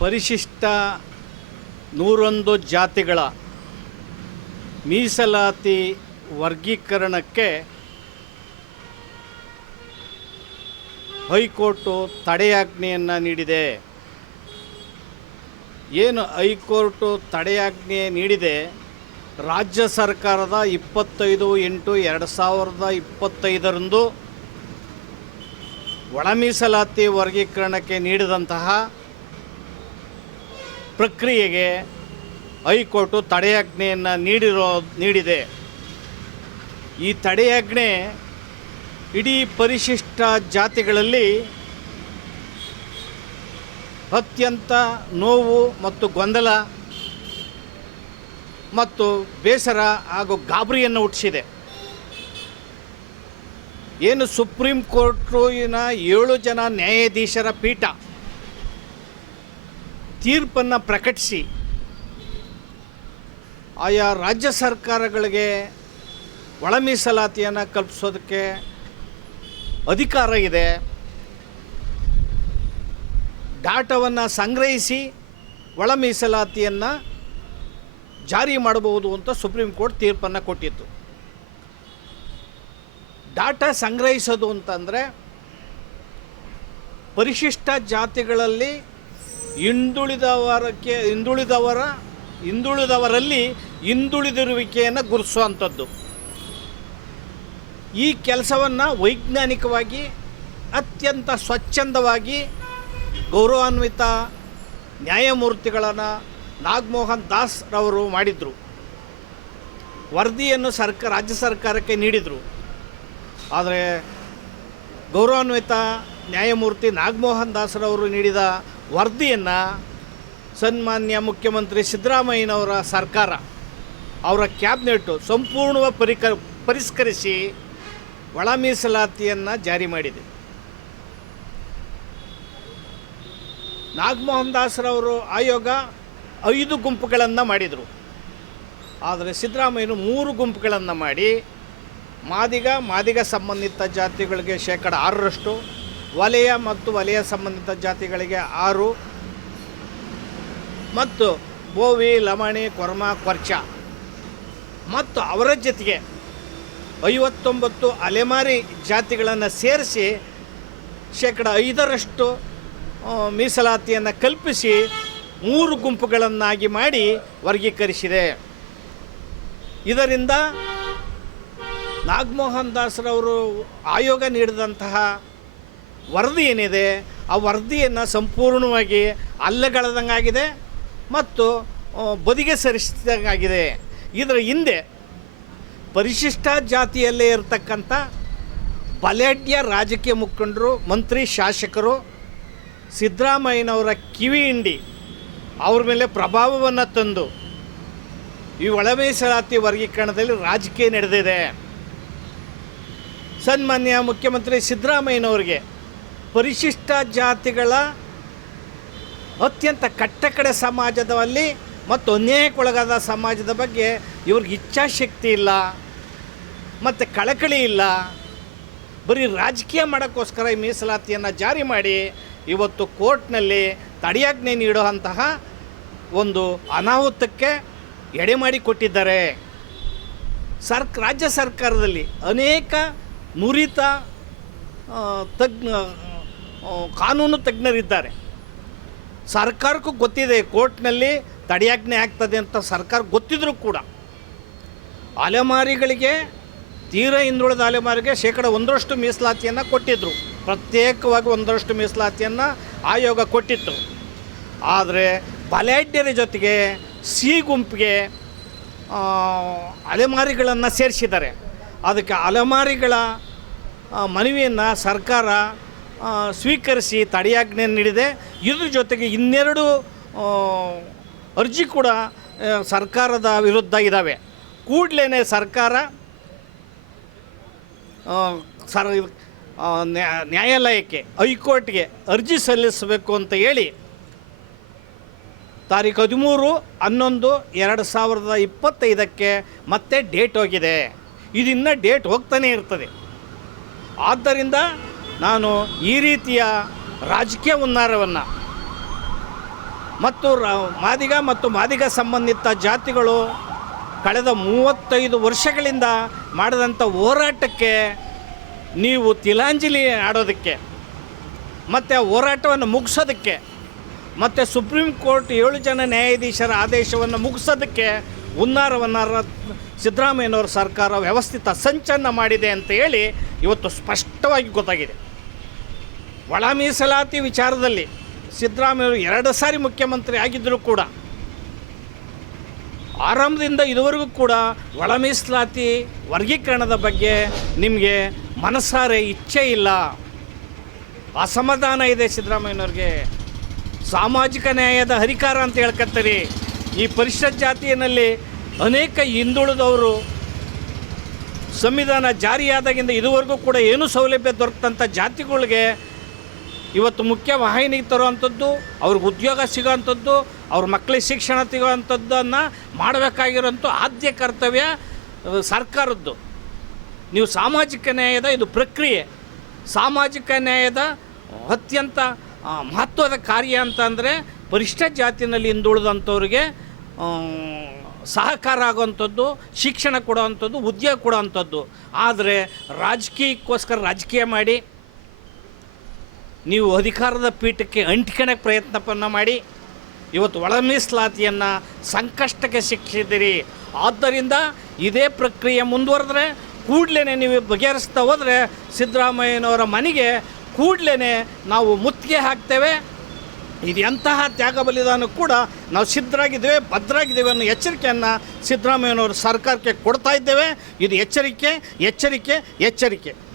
ಪರಿಶಿಷ್ಟ ನೂರೊಂದು ಜಾತಿಗಳ ಮೀಸಲಾತಿ ವರ್ಗೀಕರಣಕ್ಕೆ ಹೈಕೋರ್ಟು ತಡೆಯಾಜ್ಞೆಯನ್ನು ನೀಡಿದೆ. ಏನು ಹೈಕೋರ್ಟು ತಡೆಯಾಜ್ಞೆ ನೀಡಿದೆ, ರಾಜ್ಯ ಸರ್ಕಾರದ ಇಪ್ಪತ್ತೈದು ಎಂಟು ಎರಡು ಸಾವಿರದ ಇಪ್ಪತ್ತೈದರಂದು ಒಳ ಮೀಸಲಾತಿ ವರ್ಗೀಕರಣಕ್ಕೆ ನೀಡಿದಂತಹ ಪ್ರಕ್ರಿಯೆಗೆ ಹೈಕೋರ್ಟು ತಡೆಯಾಜ್ಞೆಯನ್ನು ನೀಡಿರೋ, ನೀಡಿದೆ. ಈ ತಡೆಯಾಜ್ಞೆ ಇಡೀ ಪರಿಶಿಷ್ಟ ಜಾತಿಗಳಲ್ಲಿ ಅತ್ಯಂತ ನೋವು ಮತ್ತು ಗೊಂದಲ ಮತ್ತು ಬೇಸರ ಹಾಗೂ ಗಾಬರಿಯನ್ನು ಹುಟ್ಟಿಸಿದೆ. ಏನು ಸುಪ್ರೀಂ ಕೋರ್ಟಿನ ಏಳು ಜನ ನ್ಯಾಯಾಧೀಶರ ಪೀಠ ತೀರ್ಪನ್ನು ಪ್ರಕಟಿಸಿ, ಆಯಾ ರಾಜ್ಯ ಸರ್ಕಾರಗಳಿಗೆ ಒಳ ಮೀಸಲಾತಿಯನ್ನು ಕಲ್ಪಿಸೋದಕ್ಕೆ ಅಧಿಕಾರ ಇದೆ. ಡಾಟಾವನ್ನು ಸಂಗ್ರಹಿಸಿ ಒಳ ಮೀಸಲಾತಿಯನ್ನು ಜಾರಿ ಮಾಡಬಹುದು ಅಂತ ಸುಪ್ರೀಂ ಕೋರ್ಟ್ ತೀರ್ಪನ್ನು ಕೊಟ್ಟಿತ್ತು. ಡಾಟಾ ಸಂಗ್ರಹಿಸೋದು ಅಂತಂದರೆ ಪರಿಶಿಷ್ಟ ಜಾತಿಗಳಲ್ಲಿ ಹಿಂದುಳಿದವರಕ್ಕೆ ಹಿಂದುಳಿದವರ ಹಿಂದುಳಿದವರಲ್ಲಿ ಹಿಂದುಳಿದಿರುವಿಕೆಯನ್ನು ಗುರುಸುವಂಥದ್ದು ಈ ಕೆಲಸವನ್ನು ವೈಜ್ಞಾನಿಕವಾಗಿ ಅತ್ಯಂತ ಸ್ವಚ್ಛಂದವಾಗಿ ಗೌರವಾನ್ವಿತ ನ್ಯಾಯಮೂರ್ತಿಗಳನ್ನು ನಾಗಮೋಹನ್ ದಾಸ್ ರವರು ಮಾಡಿದರು. ವರದಿಯನ್ನು ಸರ್ಕ, ರಾಜ್ಯ ಸರ್ಕಾರಕ್ಕೆ ನೀಡಿದರು. ಆದರೆ ಗೌರವಾನ್ವಿತ ನ್ಯಾಯಮೂರ್ತಿ ನಾಗಮೋಹನ್ ದಾಸರವರು ನೀಡಿದ ವರದಿಯನ್ನು ಸನ್ಮಾನ್ಯ ಮುಖ್ಯಮಂತ್ರಿ ಸಿದ್ದರಾಮಯ್ಯನವರ ಸರ್ಕಾರ, ಅವರ ಕ್ಯಾಬಿನೆಟ್ಟು ಸಂಪೂರ್ಣವಾಗಿ ಪರಿಕ, ಪರಿಷ್ಕರಿಸಿ ಒಳ ಮೀಸಲಾತಿಯನ್ನು ಜಾರಿ ಮಾಡಿದೆ. ನಾಗಮೋಹನ್ ದಾಸರವರು ಆಯೋಗ ಐದು ಗುಂಪುಗಳನ್ನು ಮಾಡಿದರು. ಆದರೆ ಸಿದ್ದರಾಮಯ್ಯನು ಮೂರು ಗುಂಪುಗಳನ್ನು ಮಾಡಿ, ಮಾದಿಗ ಮಾದಿಗ ಸಂಬಂಧಿತ ಜಾತಿಗಳಿಗೆ ಶೇಕಡ ಆರರಷ್ಟು, ವಲಯ ಮತ್ತು ವಲಯ ಸಂಬಂಧಿತ ಜಾತಿಗಳಿಗೆ ಆರು, ಮತ್ತು ಬೋವಿ, ಲಮಣಿ, ಕೊರ್ಮ, ಕೊರ್ಚ. ಮತ್ತು ಅವರ ಜೊತೆಗೆ ಐವತ್ತೊಂಬತ್ತು ಅಲೆಮಾರಿ ಜಾತಿಗಳನ್ನು ಸೇರಿಸಿ ಶೇಕಡ ಐದರಷ್ಟು ಮೀಸಲಾತಿಯನ್ನು ಕಲ್ಪಿಸಿ ಮೂರು ಗುಂಪುಗಳನ್ನಾಗಿ ಮಾಡಿ ವರ್ಗೀಕರಿಸಿದೆ. ಇದರಿಂದ ನಾಗಮೋಹನ್ ದಾಸರವರು ಆಯೋಗ ನೀಡಿದಂತಹ ವರದಿ ಏನಿದೆ, ಆ ವರದಿಯನ್ನು ಸಂಪೂರ್ಣವಾಗಿ ಅಲ್ಲಗಳದಂಗಾಗಿದೆ ಮತ್ತು ಬದಿಗೆ ಸರಿಸಿದಂಗಾಗಿದೆ. ಇದರ ಹಿಂದೆ ಪರಿಶಿಷ್ಟ ಜಾತಿಯಲ್ಲೇ ಇರತಕ್ಕಂಥ ಬಲಾಢ್ಯ ರಾಜಕೀಯ ಮುಖಂಡರು, ಮಂತ್ರಿ, ಶಾಸಕರು ಸಿದ್ದರಾಮಯ್ಯನವರ ಕಿವಿ ಹಿಂಡಿ ಅವ್ರ ಮೇಲೆ ಪ್ರಭಾವವನ್ನು ತಂದು ಈ ಒಳ ಮೀಸಲಾತಿ ವರ್ಗೀಕರಣದಲ್ಲಿ ರಾಜಕೀಯ ನಡೆದಿದೆ. ಸನ್ಮಾನ್ಯ ಮುಖ್ಯಮಂತ್ರಿ ಸಿದ್ದರಾಮಯ್ಯನವರಿಗೆ ಪರಿಶಿಷ್ಟ ಜಾತಿಗಳ ಅತ್ಯಂತ ಕಟ್ಟಕಡೆ ಸಮಾಜದಲ್ಲಿ ಮತ್ತು ಅನ್ಯಾಯಕ್ಕೊಳಗಾದ ಸಮಾಜದ ಬಗ್ಗೆ ಇವ್ರಿಗೆ ಇಚ್ಛಾಶಕ್ತಿ ಇಲ್ಲ, ಮತ್ತು ಕಳಕಳಿ ಇಲ್ಲ. ಬರೀ ರಾಜಕೀಯ ಮಾಡೋಕ್ಕೋಸ್ಕರ ಈ ಮೀಸಲಾತಿಯನ್ನು ಜಾರಿ ಮಾಡಿ ಇವತ್ತು ಕೋರ್ಟ್ನಲ್ಲಿ ತಡೆಯಾಜ್ಞೆ ನೀಡುವಂತಹ ಒಂದು ಅನಾಹುತಕ್ಕೆ ಎಡೆ ಕೊಟ್ಟಿದ್ದಾರೆ. ಸರ್ಕ, ರಾಜ್ಯ ಸರ್ಕಾರದಲ್ಲಿ ಅನೇಕ ನುರಿತ ತಜ್ಞ ಕಾನೂನು ತಜ್ಞರಿದ್ದಾರೆ. ಸರ್ಕಾರಕ್ಕೂ ಗೊತ್ತಿದೆ, ಕೋರ್ಟ್ನಲ್ಲಿ ತಡೆಯಾಜ್ಞೆ ಆಗ್ತದೆ ಅಂತ ಸರ್ಕಾರ ಗೊತ್ತಿದ್ರೂ ಕೂಡ. ಅಲೆಮಾರಿಗಳಿಗೆ, ತೀರ ಹಿಂದುಳಿದ ಅಲೆಮಾರಿಗೆ ಶೇಕಡ ಒಂದರಷ್ಟು ಮೀಸಲಾತಿಯನ್ನು ಕೊಟ್ಟಿದ್ದರು ಪ್ರತ್ಯೇಕವಾಗಿ ಒಂದಷ್ಟು ಮೀಸಲಾತಿಯನ್ನು ಆಯೋಗ ಕೊಟ್ಟಿತ್ತು. ಆದರೆ ಬಲಾಢ್ಯರ ಜೊತೆಗೆ ಸಿ ಗುಂಪಿಗೆ ಅಲೆಮಾರಿಗಳನ್ನು ಸೇರಿಸಿದ್ದಾರೆ. ಅದಕ್ಕೆ ಅಲೆಮಾರಿಗಳ ಮನವಿಯನ್ನು ಸರ್ಕಾರ ಸ್ವೀಕರಿಸಿ ತಡೆಯಾಜ್ಞೆ ನೀಡಿದೆ. ಇದ್ರ ಜೊತೆಗೆ ಇನ್ನೆರಡು ಅರ್ಜಿ ಕೂಡ ಸರ್ಕಾರದ ವಿರುದ್ಧ ಇದ್ದಾವೆ ಕೂಡಲೇ ಸರ್ಕಾರ ಸರ್ ನ್ಯಾಯಾಲಯಕ್ಕೆ, ಹೈಕೋರ್ಟ್ಗೆ ಅರ್ಜಿ ಸಲ್ಲಿಸಬೇಕು ಅಂತ ಹೇಳಿ ತಾರೀಕು ಹದಿಮೂರು, ಹನ್ನೊಂದು, ಎರಡು ಸಾವಿರದ ಇಪ್ಪತ್ತೈದಕ್ಕೆ ಮತ್ತೆ ಡೇಟ್ ಹೋಗಿದೆ. ಇದಿನ್ನ ಡೇಟ್ ಹೋಗ್ತಾನೆ ಇರ್ತದೆ. ಆದ್ದರಿಂದ ನಾನು ಈ ರೀತಿಯ ರಾಜಕೀಯ ಉನ್ನಾರವನ್ನು ಮತ್ತು ಮಾದಿಗ ಮತ್ತು ಮಾದಿಗ ಸಂಬಂಧಿತ ಜಾತಿಗಳು ಕಳೆದ ಮೂವತ್ತೈದು ವರ್ಷಗಳಿಂದ ಮಾಡಿದಂಥ ಹೋರಾಟಕ್ಕೆ ನೀವು ತಿಲಾಂಜಲಿ ಆಡೋದಕ್ಕೆ, ಮತ್ತು ಆ ಹೋರಾಟವನ್ನು ಮುಗಿಸೋದಕ್ಕೆ, ಮತ್ತು ಸುಪ್ರೀಂ ಕೋರ್ಟ್ ಏಳು ಜನ ನ್ಯಾಯಾಧೀಶರ ಆದೇಶವನ್ನು ಮುಗಿಸೋದಕ್ಕೆ ಹುನ್ನಾರವನ್ನು ರ- ಸಿದ್ದರಾಮಯ್ಯನವರ ಸರ್ಕಾರ ವ್ಯವಸ್ಥಿತ ಸಂಚನ್ನು ಮಾಡಿದೆ ಅಂತ ಹೇಳಿ ಇವತ್ತು ಸ್ಪಷ್ಟವಾಗಿ ಗೊತ್ತಾಗಿದೆ. ಒಳ ಮೀಸಲಾತಿ ವಿಚಾರದಲ್ಲಿ ಸಿದ್ದರಾಮಯ್ಯವರು ಎರಡು ಸಾರಿ ಮುಖ್ಯಮಂತ್ರಿ ಆಗಿದ್ದರೂ ಕೂಡ ಆರಂಭದಿಂದ ಇದುವರೆಗೂ ಕೂಡ ಒಳ ಮೀಸಲಾತಿ ವರ್ಗೀಕರಣದ ಬಗ್ಗೆ ನಿಮಗೆ ಮನಸಾರೆ ಇಚ್ಛೆ ಇಲ್ಲ. ಅಸಮಾಧಾನ ಇದೆ ಸಿದ್ದರಾಮಯ್ಯನವ್ರಿಗೆ. ಸಾಮಾಜಿಕ ನ್ಯಾಯದ ಹರಿಕಾರ ಅಂತ ಹೇಳ್ಕತ್ತೀರಿ. ಈ ಪರಿಷತ್ ಜಾತಿಯಲ್ಲಿ ಅನೇಕ ಹಿಂದುಳಿದವರು ಸಂವಿಧಾನ ಜಾರಿಯಾದಾಗಿಂದ ಇದುವರೆಗೂ ಕೂಡ ಏನು ಸೌಲಭ್ಯ ದೊರಕಂಥ ಜಾತಿಗಳಿಗೆ ಇವತ್ತು ಮುಖ್ಯ ವಾಹಿನಿಗೆ ತರುವಂಥದ್ದು, ಅವ್ರಿಗೆ ಉದ್ಯೋಗ ಸಿಗೋವಂಥದ್ದು ಅವ್ರ ಮಕ್ಕಳಿಗೆ ಶಿಕ್ಷಣ ತೆಗೆಯುವಂಥದ್ದನ್ನು ಮಾಡಬೇಕಾಗಿರೋಂಥ ಆದ್ಯ ಕರ್ತವ್ಯ ಸರ್ಕಾರದ್ದು. ನೀವು ಸಾಮಾಜಿಕ ನ್ಯಾಯದ ಇದು ಪ್ರಕ್ರಿಯೆ. ಸಾಮಾಜಿಕ ನ್ಯಾಯದ ಅತ್ಯಂತ ಮಹತ್ವದ ಕಾರ್ಯ ಅಂತಂದರೆ ಪರಿಷ್ಠ ಜಾತಿನಲ್ಲಿ ಹಿಂದುಳಿದಂಥವ್ರಿಗೆ ಸಹಕಾರ ಆಗುವಂಥದ್ದು, ಶಿಕ್ಷಣ ಕೊಡುವಂಥದ್ದು, ಉದ್ಯೋಗ ಕೊಡುವಂಥದ್ದು. ಆದರೆ ರಾಜಕೀಯಕ್ಕೋಸ್ಕರ ರಾಜಕೀಯ ಮಾಡಿ, ನೀವು ಅಧಿಕಾರದ ಪೀಠಕ್ಕೆ ಅಂಟಿಕೊಳ್ಳೋಕ್ಕೆ ಪ್ರಯತ್ನವನ್ನು ಮಾಡಿ ಇವತ್ತು ಒಳ ಮೀಸಲಾತಿಯನ್ನು ಸಂಕಷ್ಟಕ್ಕೆ ಶಿಕ್ಷಿದ್ದೀರಿ ಆದ್ದರಿಂದ ಇದೇ ಪ್ರಕ್ರಿಯೆ ಮುಂದುವರೆದ್ರೆ ಕೂಡಲೇ ನೀವು ಬಗೆಹರಿಸ್ತಾ ಹೋದರೆ ಸಿದ್ದರಾಮಯ್ಯನವರ ಮನೆಗೆ ಕೂಡಲೇ ನಾವು ಮುತ್ತಿಗೆ ಹಾಕ್ತೇವೆ. ಇದು ಎಂತಹ ತ್ಯಾಗ ಬಲಿದಾನ ಕೂಡ ನಾವು ಸಿದ್ಧರಾಗಿದ್ದೇವೆ, ಭದ್ರಾಗಿದ್ದೇವೆ ಅನ್ನೋ ಎಚ್ಚರಿಕೆಯನ್ನು ಸಿದ್ದರಾಮಯ್ಯನವರು ಸರ್ಕಾರಕ್ಕೆ ಕೊಡ್ತಾ ಇದ್ದೇವೆ. ಇದು ಎಚ್ಚರಿಕೆ ಎಚ್ಚರಿಕೆ ಎಚ್ಚರಿಕೆ.